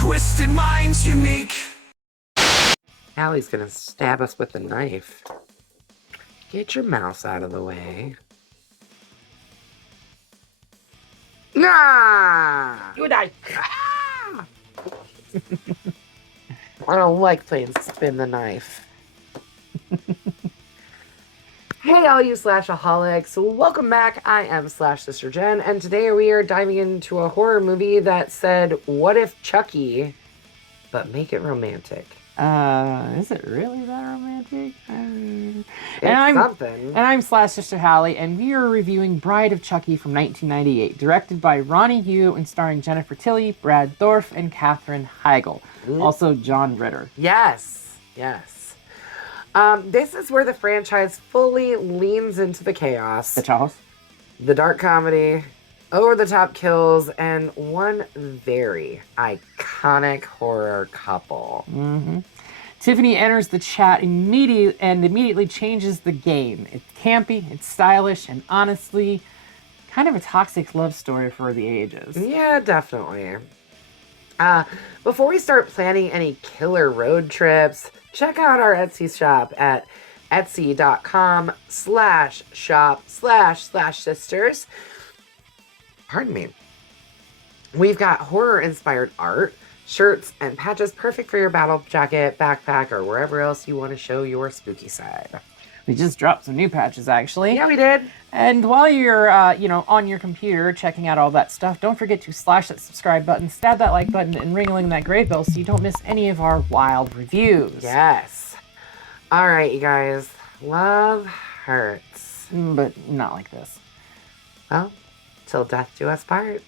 twisted minds unique. Allie's gonna stab us with a knife. Get your mouse out of the way. Nah! You die. Ah! I don't like playing spin the knife. Hey all you slashaholics, welcome back. I am Slash Sister Jen, and today we are diving into a horror movie that said, what if Chucky, but make it romantic. Is it really that romantic? Something. And I'm Slash Sister Hallie, and we are reviewing Bride of Chucky from 1998, directed by Ronnie Yu and starring Jennifer Tilly, Brad Dourif, and Katherine Heigl. Also John Ritter. Yes, yes. This is where the franchise fully leans into the chaos, The Charles. the dark comedy, over-the-top kills, and one very iconic horror couple. Mm-hmm. Tiffany enters the chat immediately changes the game. It's campy, it's stylish, and honestly, kind of a toxic love story for the ages. Yeah, definitely. Before we start planning any killer road trips, check out our Etsy shop at etsy.com/shop/sisters. Pardon me. We've got horror-inspired art, shirts, and patches perfect for your battle jacket, backpack, or wherever else you want to show your spooky side. We just dropped some new patches, actually. Yeah, we did. And while you're, on your computer checking out all that stuff, don't forget to slash that subscribe button, stab that like button, and ring-a-ling that gray bell so you don't miss any of our wild reviews. Yes. All right, you guys. Love hurts. But not like this. Well, till death do us part.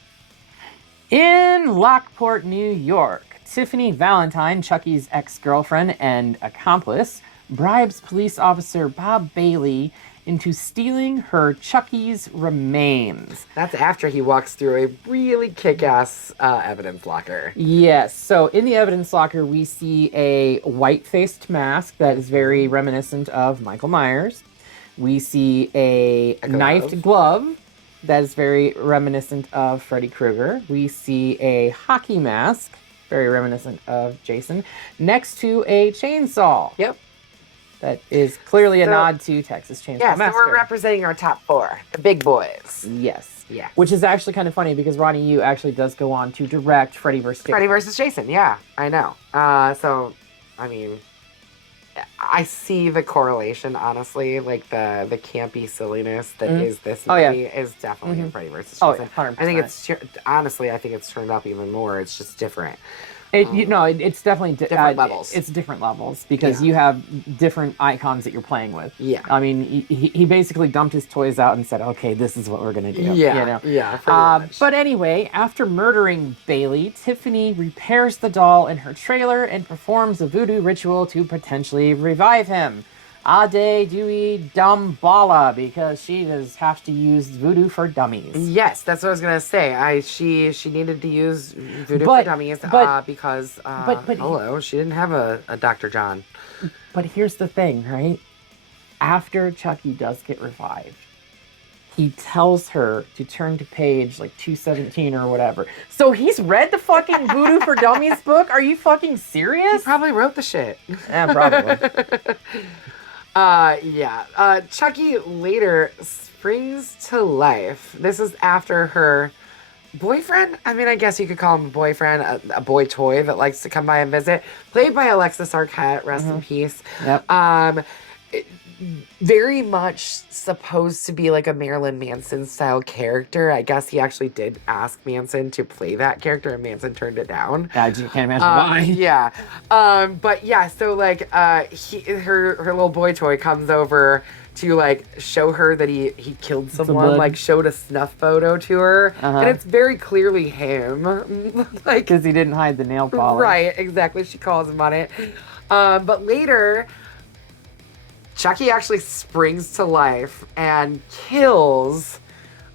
In Lockport, New York, Tiffany Valentine, Chucky's ex-girlfriend and accomplice, bribes police officer Bob Bailey into stealing her Chucky's remains. That's after he walks through a really kick-ass evidence locker. Yes, so in the evidence locker, we see a white-faced mask that is very reminiscent of Michael Myers. We see a knifed glove that is very reminiscent of Freddy Krueger. We see a hockey mask, very reminiscent of Jason, next to a chainsaw. Yep. That is clearly a nod to Texas Chainsaw Massacre. Massacre. So we're representing our top four, the big boys. Yes. Yeah. Which is actually kind of funny because Ronnie Yu actually does go on to direct Freddy vs. Jason. Freddy versus Jason, yeah, I know. So, I mean, I see the correlation, honestly. Like, the campy silliness that is this movie is definitely in Freddy vs. Jason. 100%. I think it's, honestly, I think it's turned up even more. It's just different. It's definitely different levels. It's different levels because you have different icons that you're playing with. Yeah. I mean, he basically dumped his toys out and said, "Okay, this is what we're gonna do." Yeah. Yeah. Pretty much. But anyway, after murdering Bailey, Tiffany repairs the doll in her trailer and performs a voodoo ritual to potentially revive him. Ade Dewey Dumbala, because she does have to use voodoo for dummies. Yes, that's what I was gonna say. She needed to use voodoo for dummies because hello, she didn't have a Dr. John. But here's the thing, right? After Chucky does get revived, he tells her to turn to page like 217 or whatever. So he's read the fucking Voodoo for Dummies book? Are you fucking serious? He probably wrote the shit. Yeah, probably. Chucky later springs to life. This is after her boyfriend. I mean, I guess you could call him a boyfriend, a boy toy that likes to come by and visit. Played by Alexis Arquette, rest in peace. Yep. Very much supposed to be like a Marilyn Manson style character. I guess he actually did ask Manson to play that character, and Manson turned it down. I can't imagine why. Yeah. But yeah, so like her little boy toy comes over to like show her that he killed someone, like showed a snuff photo to her, and it's very clearly him. Like, because he didn't hide the nail polish. Right, exactly. She calls him on it. But later, Chucky actually springs to life and kills.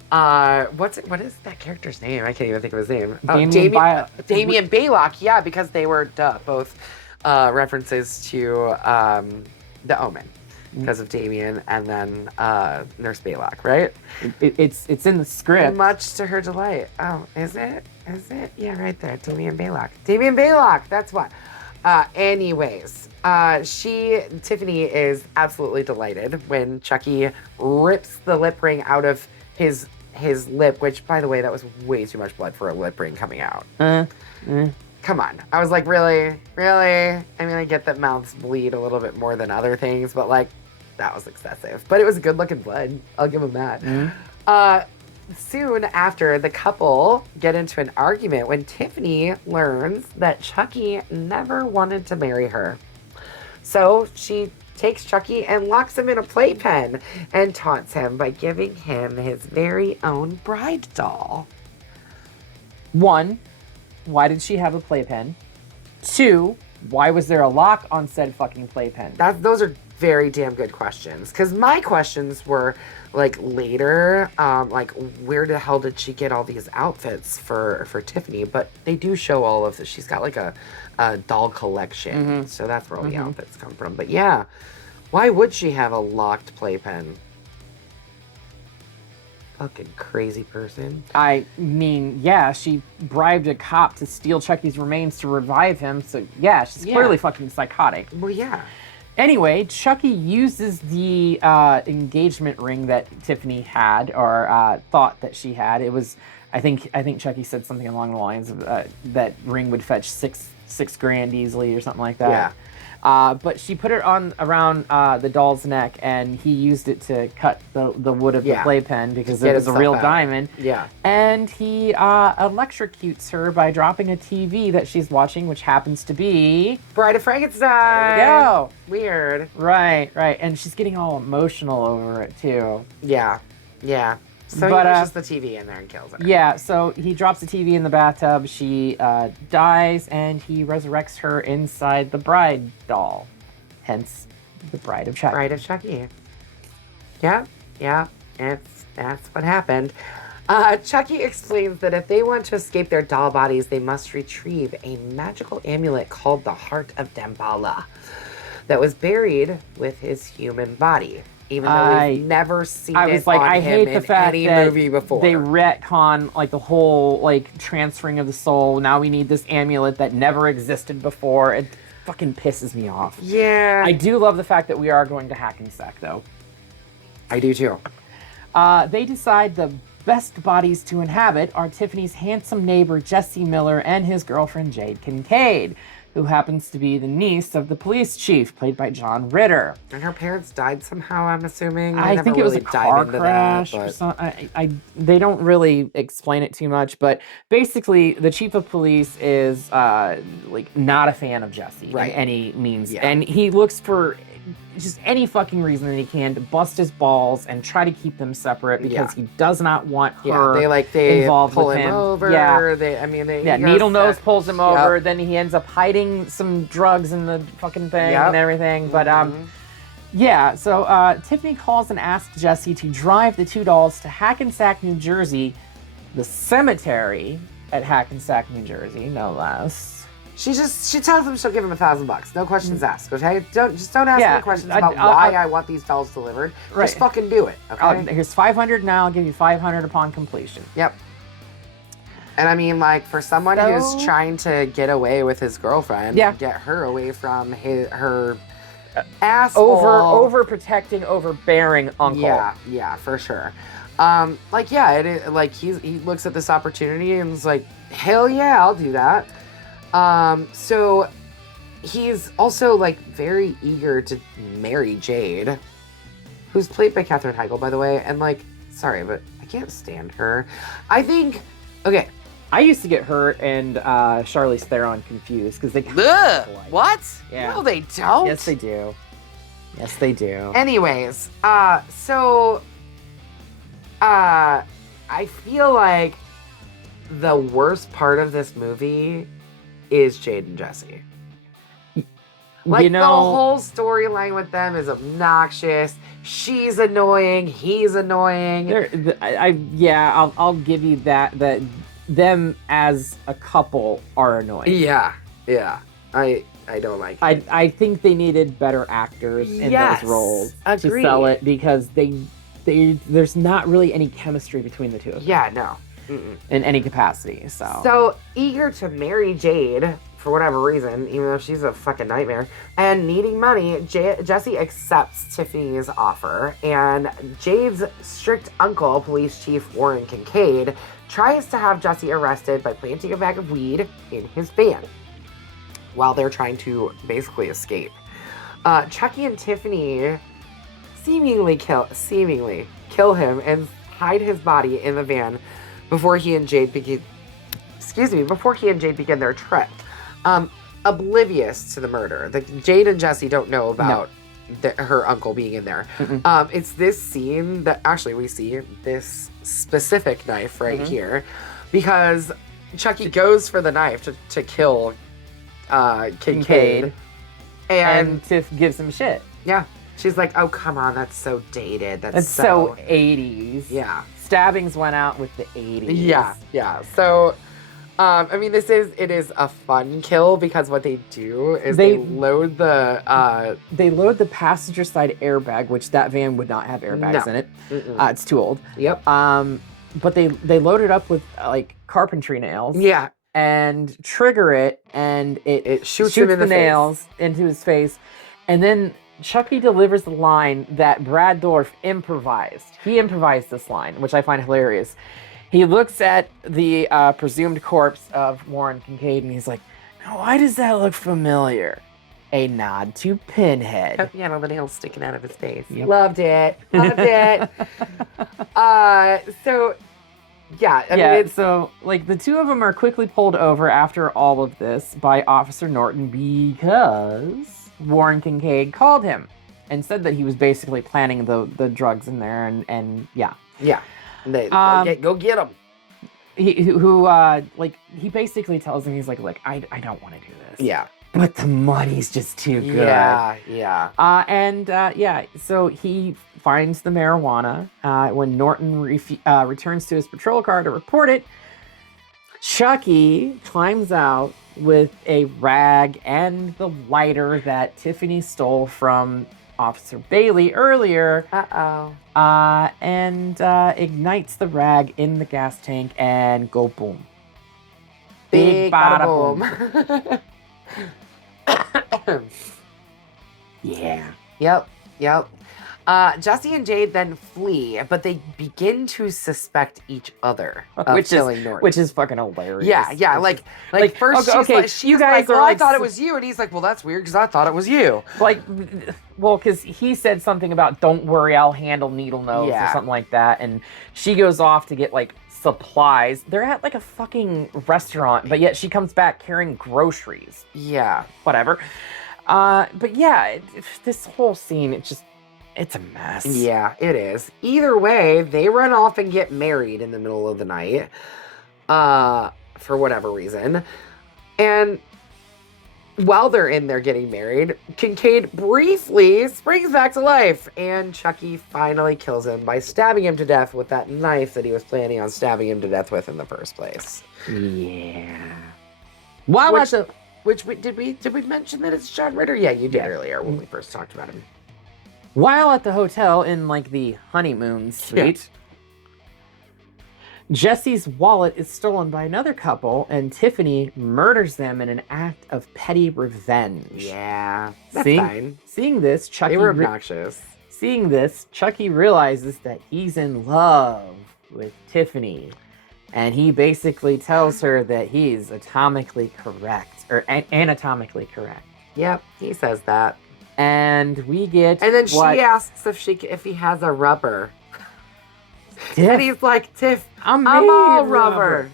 What is that character's name? I can't even think of his name. Damien Baylock. Yeah, because they were both references to The Omen. because of Damien and then Nurse Baylock, right? It's in the script. Much to her delight. Oh, is it? Is it? Yeah, right there. Damien Baylock. Damien Baylock. That's what. Anyways, Tiffany is absolutely delighted when Chucky rips the lip ring out of his lip, which, by the way, that was way too much blood for a lip ring coming out. Come on. I was like, really? Really? I mean, I get that mouths bleed a little bit more than other things, but like, that was excessive. But it was good looking blood. I'll give him that. Soon after, the couple get into an argument when Tiffany learns that Chucky never wanted to marry her. So she takes Chucky and locks him in a playpen and taunts him by giving him his very own bride doll. 1, why did she have a playpen? 2, why was there a lock on said fucking playpen? Those are very damn good questions. Because my questions were, like, later, like, where the hell did she get all these outfits for Tiffany? But they do show all of this. She's got, like, a doll collection. So that's where all the outfits come from. But, yeah, why would she have a locked playpen? Fucking crazy person. I mean, yeah, she bribed a cop to steal Chucky's remains to revive him. So, yeah, she's clearly fucking psychotic. Well, yeah. Anyway, Chucky uses the engagement ring that Tiffany had, or thought that she had. It was, I think Chucky said something along the lines of that ring would fetch six grand easily, or something like that. Yeah. But she put it on around the doll's neck, and he used it to cut the wood of the playpen because it was a real diamond. Yeah. And he electrocutes her by dropping a TV that she's watching, which happens to be Bride of Frankenstein. There we go. Weird. Right. And she's getting all emotional over it too. Yeah. So he pushes the TV in there and kills her. Yeah, so he drops the TV in the bathtub. She dies, and he resurrects her inside the bride doll. Hence, the Bride of Chucky. Bride of Chucky. Yeah. That's what happened. Chucky explains that if they want to escape their doll bodies, they must retrieve a magical amulet called the Heart of Damballa that was buried with his human body. Even though we've never seen it on him in any movie before. They retcon like the whole like transferring of the soul. Now we need this amulet that never existed before. It fucking pisses me off. Yeah. I do love the fact that we are going to Hackensack though. I do too. They decide the best bodies to inhabit are Tiffany's handsome neighbor Jesse Miller and his girlfriend Jade Kincaid, who happens to be the niece of the police chief, played by John Ritter. And her parents died somehow, I'm assuming. I think it was a car crash or something. They don't really explain it too much, but basically the chief of police is like not a fan of Jesse in any means. Yeah. And he looks for just any fucking reason that he can to bust his balls and try to keep them separate because he does not want her involved pull with him him. over. Yeah. Needle Nose pulls him over. Then he ends up hiding some drugs in the fucking thing and everything. But so Tiffany calls and asks Jesse to drive the two dolls to Hackensack, New Jersey, the cemetery at Hackensack, New Jersey, no less. She tells him she'll give him $1,000. No questions asked, okay? Don't ask me questions about why I want these dolls delivered. Just fucking do it, okay? Here's $500 now. I'll give you $500 upon completion. Yep. And I mean, like, for someone who's trying to get away with his girlfriend, get her away from her asshole. Overprotecting, overbearing uncle. Yeah, for sure. He looks at this opportunity and is like, hell yeah, I'll do that. So he's also like very eager to marry Jade, who's played by Katherine Heigl, by the way. And like, sorry, but I can't stand her. I think, okay. I used to get her and Charlize Theron confused because they what? Yeah. No, they don't. Yes, they do. Yes, they do. Anyways, I feel like the worst part of this movie is Jade and Jesse. Like, the whole storyline with them is obnoxious. She's annoying. He's annoying. I'll give you that. That them as a couple are annoying. Yeah. I don't like it. I think they needed better actors in those roles to sell it, because there's not really any chemistry between the two of them. Yeah, no. In any capacity. So eager to marry Jade for whatever reason, even though she's a fucking nightmare, and needing money, Jesse accepts Tiffany's offer, and Jade's strict uncle, Police Chief Warren Kincaid, tries to have Jesse arrested by planting a bag of weed in his van while they're trying to basically escape. Chucky and Tiffany seemingly kill him and hide his body in the van before he and Jade begin their trip. Oblivious to the murder. Jade and Jesse don't know about her uncle being in there. It's this scene that actually we see this specific knife right here, because Chucky goes for the knife to kill Kincaid. And Tiff gives him shit. Yeah. She's like, oh, come on, that's so dated. That's so 80s. Yeah. Stabbings went out with the 80s. Yeah. So, I mean, it is a fun kill, because what they do is they load the passenger side airbag, which that van would not have airbags in it. It's too old. Yep. But they load it up with like carpentry nails. Yeah. And trigger it, and it shoots him in the the nails into his face. And then Chucky delivers the line that Brad Dourif improvised. He improvised this line, which I find hilarious. He looks at the presumed corpse of Warren Kincaid, and he's like, "Now, why does that look familiar?" A nod to Pinhead. Yeah, the nails sticking out of his face. Yep. Loved it. So, yeah. I mean, so, like, the two of them are quickly pulled over after all of this by Officer Norton, because Warren Kincaid called him and said that he was basically planting the drugs in there, and yeah. Yeah. Go get him. He basically tells him, he's like, look, I don't want to do this. Yeah. But the money's just too good. Yeah. So he finds the marijuana. When Norton returns to his patrol car to report it, Chucky climbs out with a rag and the lighter that Tiffany stole from Officer Bailey earlier. And ignites the rag in the gas tank and go boom. Big bada boom. Yeah. Yep. Jesse and Jade then flee, but they begin to suspect each other of killing Norton. Which is fucking hilarious. Yeah. Like first she's like, well, I thought it was you, and he's like, well, that's weird because I thought it was you. Because he said something about, don't worry, I'll handle needle nose or something like that, and she goes off to get like supplies. They're at like a fucking restaurant, but yet she comes back carrying groceries. Yeah. Whatever. But yeah, this whole scene, it's a mess. Yeah, it is. Either way, they run off and get married in the middle of the night, for whatever reason. And while they're in there getting married, Kincaid briefly springs back to life, and Chucky finally kills him by stabbing him to death with that knife that he was planning on stabbing him to death with in the first place. Yeah. Did we mention that it's John Ritter? Yeah, you did earlier when we first talked about him. While at the hotel in like the honeymoon suite, Jesse's wallet is stolen by another couple, and Tiffany murders them in an act of petty revenge. Yeah, that's fine. Seeing this, Chucky... They were obnoxious. Seeing this, Chucky realizes that he's in love with Tiffany. And he basically tells her that he's anatomically correct. Yep, he says that. And we get... And then she asks if he has a rubber. Tiff, and he's like, Tiff, I'm all rubber.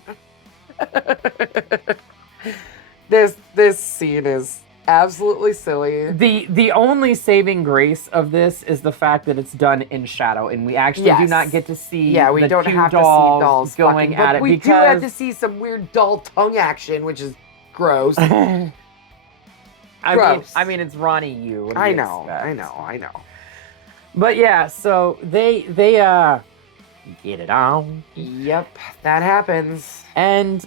This scene is absolutely silly. The only saving grace of this is the fact that it's done in shadow, and we actually do not get to see. Yeah, we don't have to see dolls going at it. We do have to see some weird doll tongue action, which is gross. I mean, it's Ronnie Yu. I know. But yeah, so they get it on. Yep, that happens. And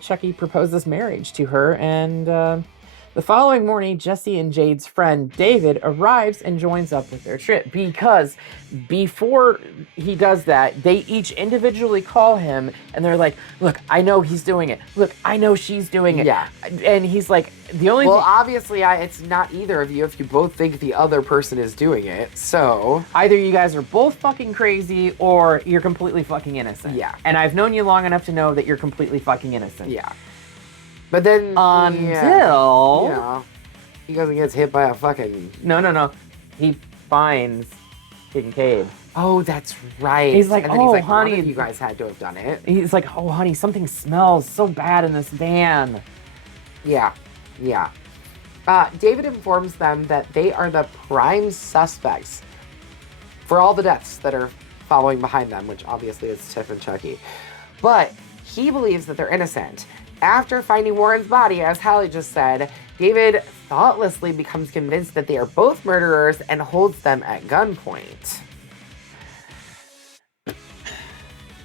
Chucky proposes marriage to her, and The following morning, Jesse and Jade's friend David arrives and joins up with their trip because before he does that, they each individually call him and they're like, look, I know he's doing it. Look, I know she's doing it. Yeah. And he's like, the only Well, thing, obviously, it's not either of you if you both think the other person is doing it. So, either you guys are both fucking crazy or you're completely fucking innocent. Yeah. And I've known you long enough to know that you're completely fucking innocent. yeah. But then Until he goes and gets hit by a fucking. No. He finds Kincaid. Oh, that's right. He's like, and then "Oh, he's like, honey." one of you guys had to have done it. He's like, oh honey, something smells so bad in this van. Yeah. David informs them that they are the prime suspects for all the deaths that are following behind them, which obviously is Tiff and Chucky. But he believes that they're innocent. After finding Warren's body, as Hallie just said, David thoughtlessly becomes convinced that they are both murderers and holds them at gunpoint.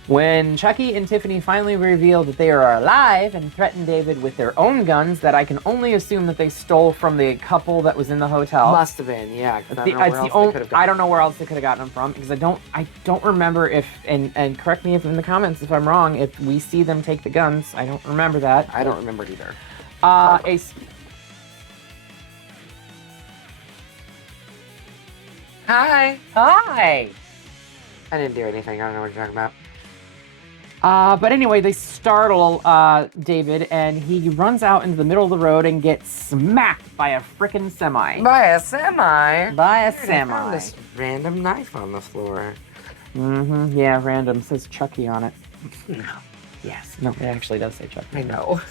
When Chucky and Tiffany finally reveal that they are alive and threaten David with their own guns that I can only assume that they stole from the couple that was in the hotel. Must have been, yeah. 'Cause I don't know where else they could have gotten them from because I don't remember if and correct me if in the comments if I'm wrong, if we see them take the guns. I don't remember that. I don't remember it either. Hi. Hi. I didn't do anything. I don't know what you're talking about. But anyway, they startle David, and he runs out into the middle of the road and gets smacked by a frickin' semi. By a semi? By a I found semi. this random knife on the floor. Mm-hmm. Yeah, random. Says Chucky on it. Yes. No, it actually does say Chucky. I know.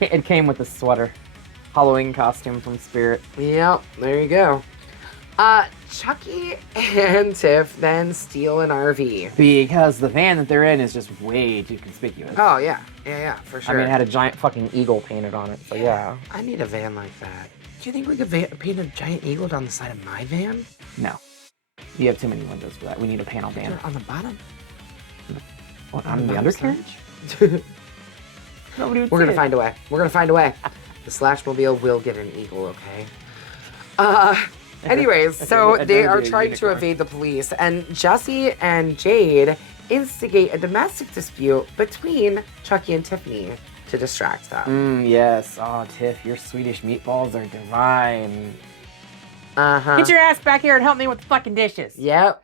It came with a sweater. Halloween costume from Spirit. Yep, there you go. Chucky and Tiff then steal an RV. Because the van that they're in is just way too conspicuous. Oh, yeah. Yeah, for sure. I mean, it had a giant fucking eagle painted on it, so yeah. I need a van like that. Do you think we could paint a giant eagle down the side of my van? No. You have too many windows for that. We need a panel van. On the bottom? What, on the undercarriage? Nobody would We're see gonna it. find a way. We're gonna find a way. The Slashmobile will get an eagle, okay? Anyways, so they are trying to evade the police, and Jesse and Jade instigate a domestic dispute between Chucky and Tiffany to distract them. Yes. Oh, Tiff, your Swedish meatballs are divine. Uh-huh. Get your ass back here and help me with the fucking dishes. Yep.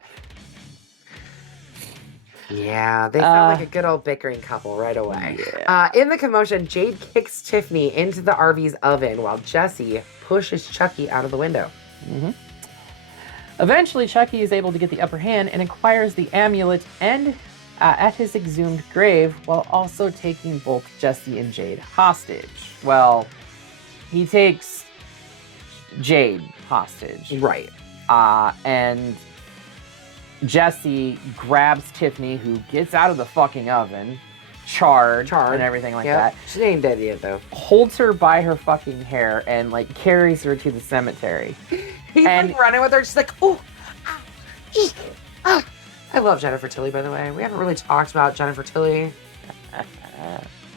Yeah, they sound like a good old bickering couple right away. Yeah. In the commotion, Jade kicks Tiffany into the RV's oven while Jesse pushes Chucky out of the window. Mm-hmm. Eventually, Chucky is able to get the upper hand and acquires the amulet and at his exhumed grave while also taking both Jesse and Jade hostage. Well, he takes Jade hostage. Right. And Jesse grabs Tiffany, who gets out of the fucking oven, charred. And everything like that. She ain't dead yet, though. Holds her by her fucking hair and, like, carries her to the cemetery. He's like running with her. She's like, ooh, ah, eek, ah. I love Jennifer Tilly, by the way. We haven't really talked about Jennifer Tilly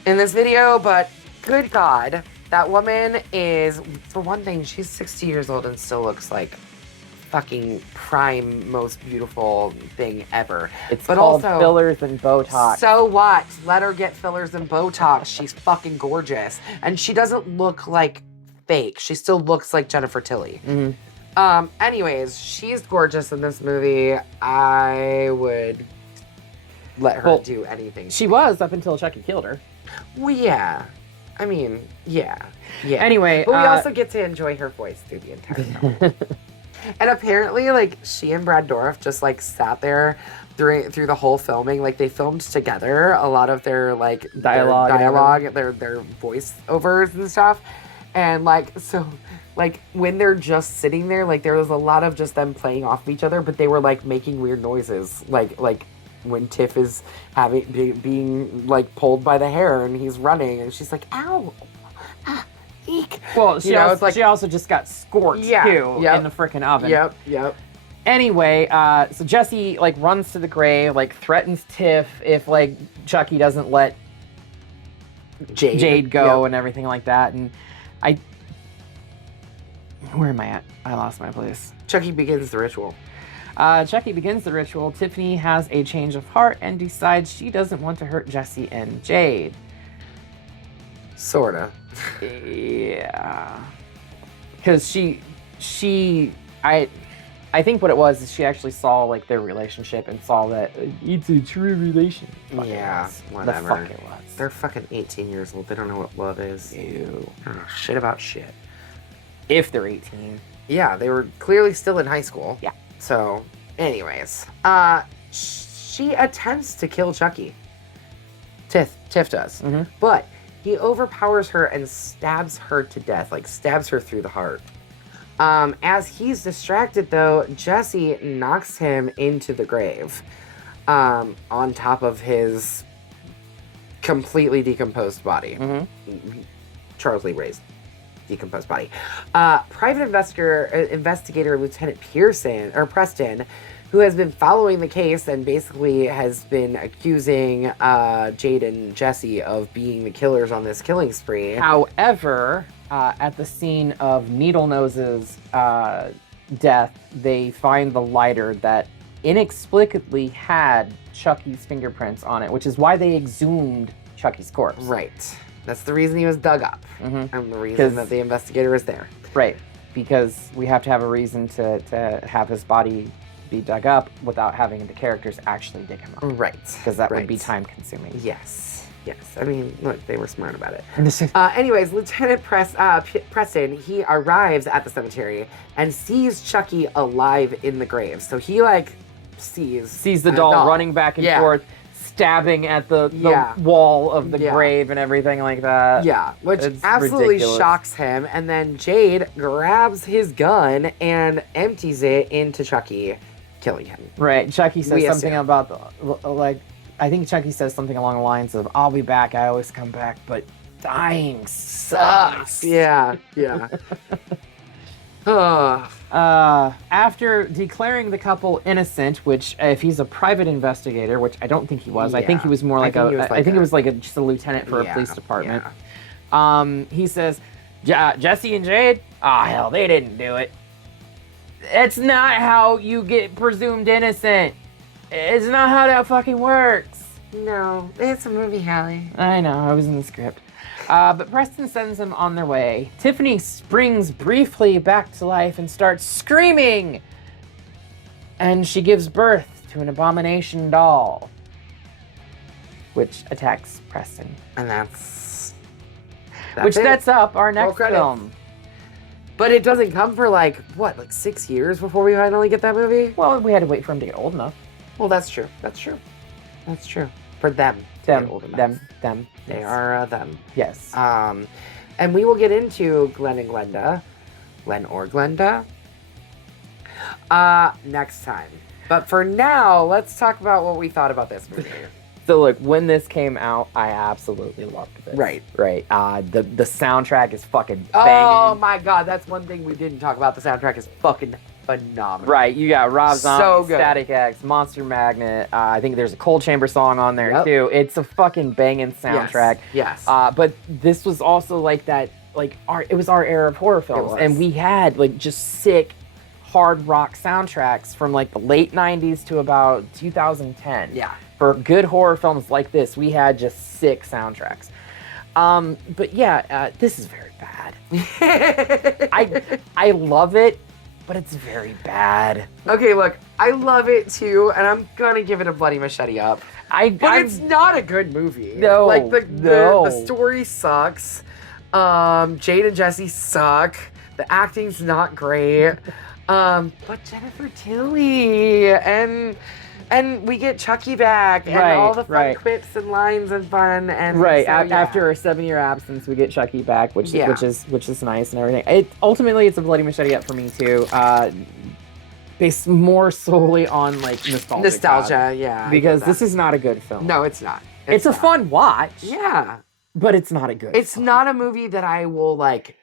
in this video, but good God, that woman is, for one thing, she's 60 years old and still looks like fucking prime, most beautiful thing ever. It's but called also, fillers and Botox. So what? Let her get fillers and Botox. She's fucking gorgeous. And she doesn't look like fake. She still looks like Jennifer Tilly. Mm-hmm. Anyways, she's gorgeous in this movie. I would let her do anything. She was up until Chucky killed her. Well, yeah. I mean, yeah. Anyway, but we also get to enjoy her voice through the entire film. And apparently, like, she and Brad Dourif just, like, sat there through the whole filming. Like, they filmed together a lot of their, like, dialogue, their voiceovers and stuff. And, like, so, like, when they're just sitting there, like, there was a lot of just them playing off of each other, but they were, like, making weird noises. Like when Tiff is being, like, pulled by the hair and he's running, and she's like, ow, ah. Eek. Well, she also just got scorched too in the frickin' oven. Yep. Anyway, so Jesse like runs to the grave, like threatens Tiff if like Chucky doesn't let Jade go and everything like that. And I. Where am I at? I lost my place. Chucky begins the ritual. Chucky begins the ritual. Tiffany has a change of heart and decides she doesn't want to hurt Jesse and Jade. Sorta. Yeah. Because I think what it was is she actually saw like their relationship and saw that it's a true relationship. Yeah, whatever. The fuck it was. They're fucking 18 years old. They don't know what love is. Ew. They don't know shit about shit. If they're 18. Yeah, they were clearly still in high school. Yeah. So, anyways, she attempts to kill Chucky. Tiff does. Mm-hmm. But he overpowers her and stabs her to death, like stabs her through the heart. As he's distracted, though, Jesse knocks him into the grave on top of his completely decomposed body. Mm-hmm. Charles Lee Ray's decomposed body. Private investigator Lieutenant Preston, who has been following the case and basically has been accusing Jade and Jesse of being the killers on this killing spree. However, at the scene of Needle Nose's death, they find the lighter that inexplicably had Chucky's fingerprints on it, which is why they exhumed Chucky's corpse. Right. That's the reason he was dug up. Mm-hmm. And the reason that the investigator is there. Right. Because we have to have a reason to have his body be dug up without having the characters actually dig him up. Right. Because that would be time consuming. Yes. Yes. I mean, look, they were smart about it. Anyways, Lieutenant Preston, he arrives at the cemetery and sees Chucky alive in the grave. So he, like, sees the doll running back and forth, stabbing at the wall of the grave and everything like that. Yeah, which it's absolutely ridiculous. shocks him. And then Jade grabs his gun and empties it into Chucky, killing him. Right. Chucky says We something assume. about, I think Chucky says something along the lines of, I'll be back, I always come back, but dying sucks. Yeah. After declaring the couple innocent, which if he's a private investigator, which I don't think he was, I think he was more like just a lieutenant for a police department. Yeah. He says, Jesse and Jade, hell, they didn't do it. It's not how you get presumed innocent. It's not how that fucking works. No, it's a movie, Hallie. I know, I was in the script. But Preston sends them on their way. Tiffany springs briefly back to life and starts screaming. And she gives birth to an abomination doll, which attacks Preston. And that's which it. sets up our next credits. film. But it doesn't come for like 6 years before we finally get that movie? Well, we had to wait for him to get old enough. Well, that's true. For them. to get old enough. Them. They yes. are them. Yes. And we will get into Glenn and Glenda. Glenn or Glenda. Next time. But for now, let's talk about what we thought about this movie. So look, when this came out, I absolutely loved this. Right. The soundtrack is fucking banging. Oh my god, that's one thing we didn't talk about. The soundtrack is fucking phenomenal. Right, you got Rob Zombie, So good. Static X, Monster Magnet. I think there's a Cold Chamber song on there too. It's a fucking banging soundtrack. Yes. But this was also like that, it was our era of horror films, and we had like just sick hard rock soundtracks from like the late 90s to about 2010. Yeah. For good horror films like this, we had just sick soundtracks. But yeah, this is very bad. I love it, but it's very bad. Okay, look, I love it too, and I'm gonna give it a bloody machete up. But it's not a good movie. No, like the no. story sucks. Jade and Jesse suck. The acting's not great. But Jennifer Tilly and we get Chucky back and all the fun quips and lines and fun and so, after a 7-year absence, we get Chucky back, which is nice and everything. Ultimately it's a bloody machete up for me too. Based more solely on like nostalgia, yeah. Because this is not a good film. No, it's not. It's a fun watch. Yeah, but it's not a good. It's not a movie that I will like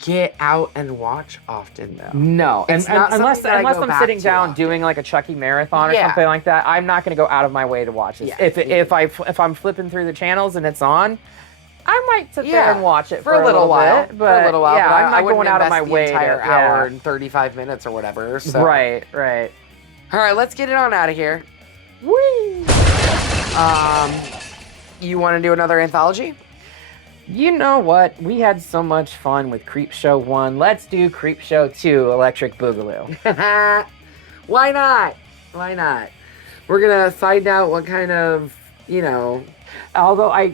get out and watch often though. No, It's not unless something that I go I'm back sitting to down often. doing like a Chucky marathon or something like that, I'm not going to go out of my way to watch this. Yeah. If I'm flipping through the channels and it's on, I might sit there and watch it for a little while. bit, for a little while, yeah, but I'm not I wouldn't going out of my invest way the entire to, hour and 35 minutes or whatever. So. Right. All right, let's get it on out of here. Whee! You want to do another anthology? You know what? We had so much fun with Creepshow 1. Let's do Creepshow 2, Electric Boogaloo. Why not? Why not? We're going to find out what kind of, Although I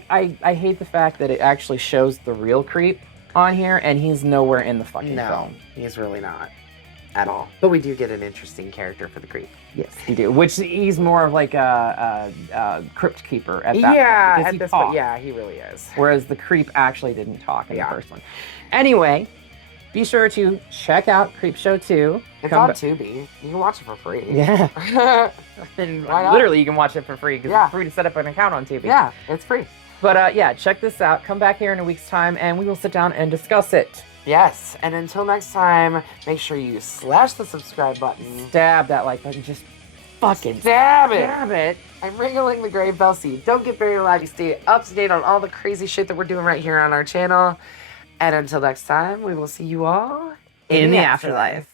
hate the fact that it actually shows the real creep on here, and he's nowhere in the fucking No, film. he's really not at all. But we do get an interesting character for the creep. Yes, we do. Which he's more of like a crypt keeper at that point. Yeah, because at he this talks. point, yeah, he really is. Whereas the creep actually didn't talk in Yeah. the first one. Anyway, be sure to check out Creepshow 2. It's on Tubi. You can watch it for free. Yeah. And Why not? literally, you can watch it for free because it's free to set up an account on Tubi. Yeah, it's free. But yeah, check this out. Come back here in a week's time, and we will sit down and discuss it. Yes, and until next time, make sure you slash the subscribe button. Stab that like button. Just fucking Stab it! stab it. I'm ringling the grave bell so you don't get very loud. You stay up to date on all the crazy shit that we're doing right here on our channel. And until next time, we will see you all In the afterlife.